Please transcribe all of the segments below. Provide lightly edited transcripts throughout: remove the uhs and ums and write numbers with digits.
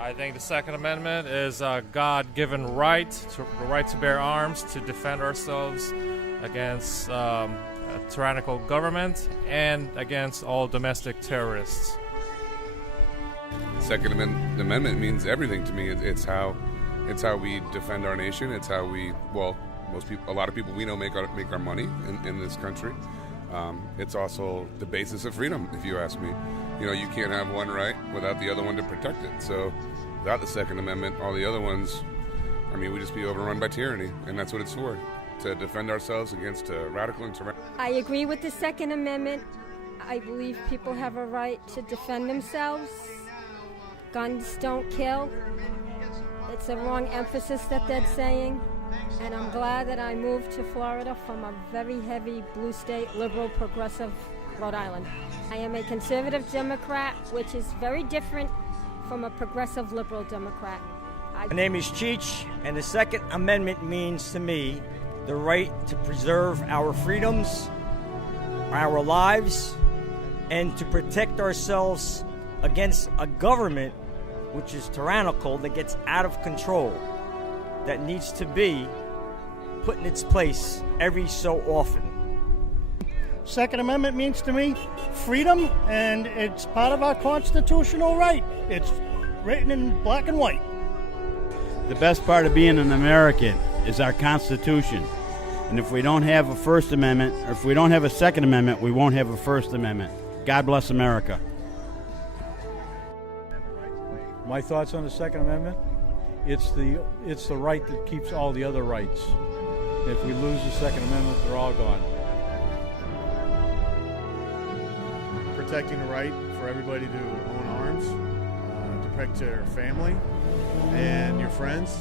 I think the Second Amendment is a God-given right, the right to bear arms, to defend ourselves against a tyrannical government and against all domestic terrorists. Second Amendment means everything to me. It's how we defend our nation. It's how we, a lot of people we know make our money in this country. It's also the basis of freedom, if you ask me. You can't have one right without the other one to protect it. So without the Second Amendment, all the other ones, we'd just be overrun by tyranny, and that's what it's for, to defend ourselves against radical and tyrannical. I agree with the Second Amendment. I believe people have a right to defend themselves. Guns don't kill. It's a wrong emphasis that they're saying. And I'm glad that I moved to Florida from a very heavy blue state, liberal, progressive Rhode Island. I am a conservative Democrat, which is very different from a progressive liberal Democrat. My name is Cheech, and the Second Amendment means to me the right to preserve our freedoms, our lives, and to protect ourselves against a government which is tyrannical, that gets out of control, that needs to be put in its place every so often. Second Amendment means to me freedom, and it's part of our constitutional right. It's written in black and white. The best part of being an American is our Constitution. And if we don't have a First Amendment, or if we don't have a Second Amendment, we won't have a First Amendment. God bless America. My thoughts on the Second Amendment? It's the right that keeps all the other rights. If we lose the Second Amendment, they're all gone. Protecting the right for everybody to own arms, to protect their family and your friends.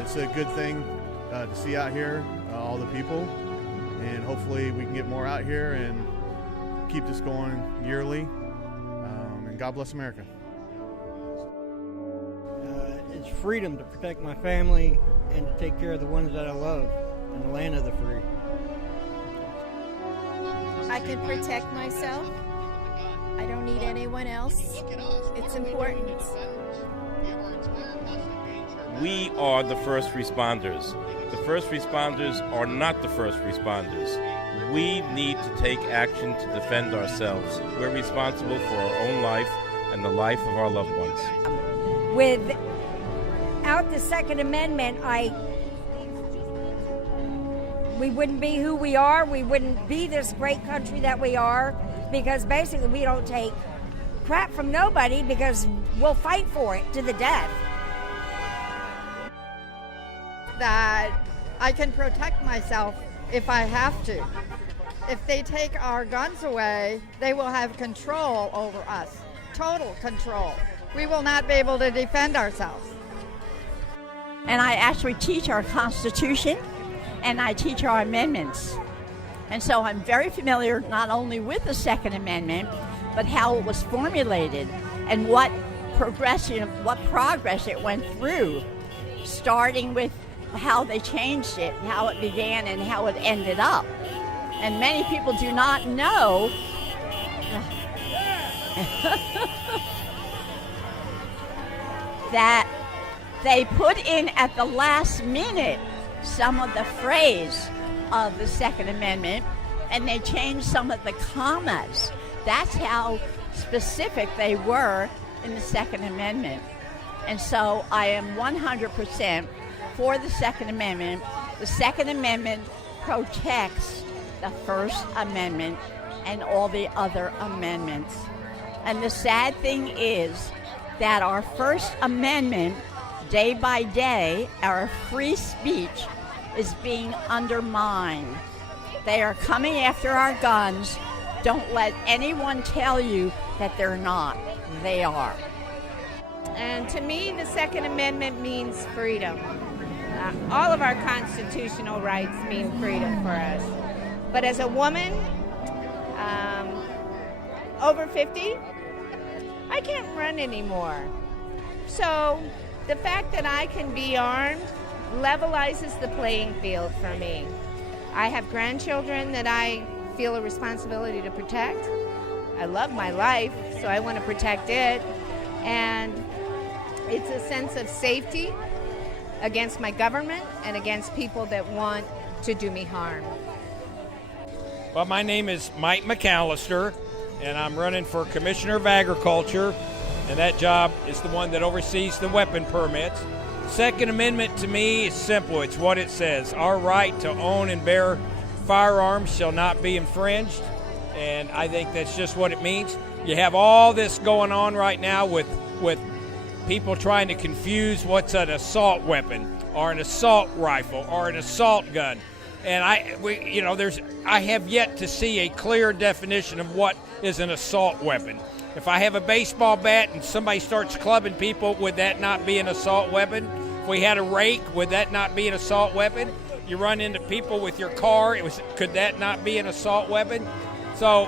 It's a good thing to see out here, all the people, and hopefully we can get more out here and keep this going yearly. And God bless America. It's freedom to protect my family and to take care of the ones that I love in the land of the free. I can protect myself. I don't need anyone else. It's important. We are the first responders. The first responders are not the first responders. We need to take action to defend ourselves. We're responsible for our own life and the life of our loved ones. Without the Second Amendment, we wouldn't be who we are. We wouldn't be this great country that we are, because basically we don't take crap from nobody, because we'll fight for it to the death. That I can protect myself if I have to. If they take our guns away, they will have control over us, total control. We will not be able to defend ourselves. And I actually teach our Constitution, and I teach our amendments. And so I'm very familiar not only with the Second Amendment, but how it was formulated and what progress it went through, starting with how they changed it, how it began, and how it ended up. And many people do not know that they put in at the last minute some of the phrase of the Second Amendment, and they changed some of the commas. That's how specific they were in the Second Amendment. And so I am 100% for the Second Amendment. The Second Amendment protects the First Amendment and all the other amendments. And the sad thing is that our First Amendment, day by day, our free speech is being undermined. They are coming after our guns. Don't let anyone tell you that they're not. They are. And to me, the Second Amendment means freedom. All of our constitutional rights mean freedom for us. But as a woman, over 50, I can't run anymore. So the fact that I can be armed levelizes the playing field for me. I have grandchildren that I feel a responsibility to protect. I love my life, so I want to protect it. And It's a sense of safety against my government and against people that want to do me harm. Well, my name is Mike McAllister, and I'm running for Commissioner of Agriculture, and that job is the one that oversees the weapon permits. Second Amendment to me is simple. It's what it says. Our right to own and bear firearms shall not be infringed, and I think that's just what it means. You have all this going on right now with people trying to confuse what's an assault weapon or an assault rifle or an assault gun. And I have yet to see a clear definition of what is an assault weapon. If I have a baseball bat and somebody starts clubbing people, would that not be an assault weapon? If we had a rake, would that not be an assault weapon? You run into people with your car, could that not be an assault weapon? So,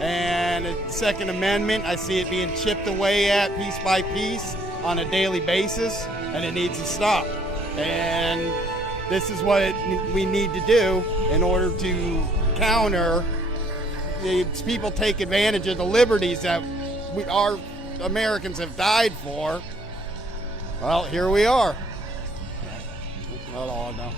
And the Second Amendment, I see it being chipped away at piece by piece on a daily basis, and it needs to stop. And this is what we need to do in order to counter these people take advantage of the liberties that our Americans have died for. Well, here we are. That's all I know.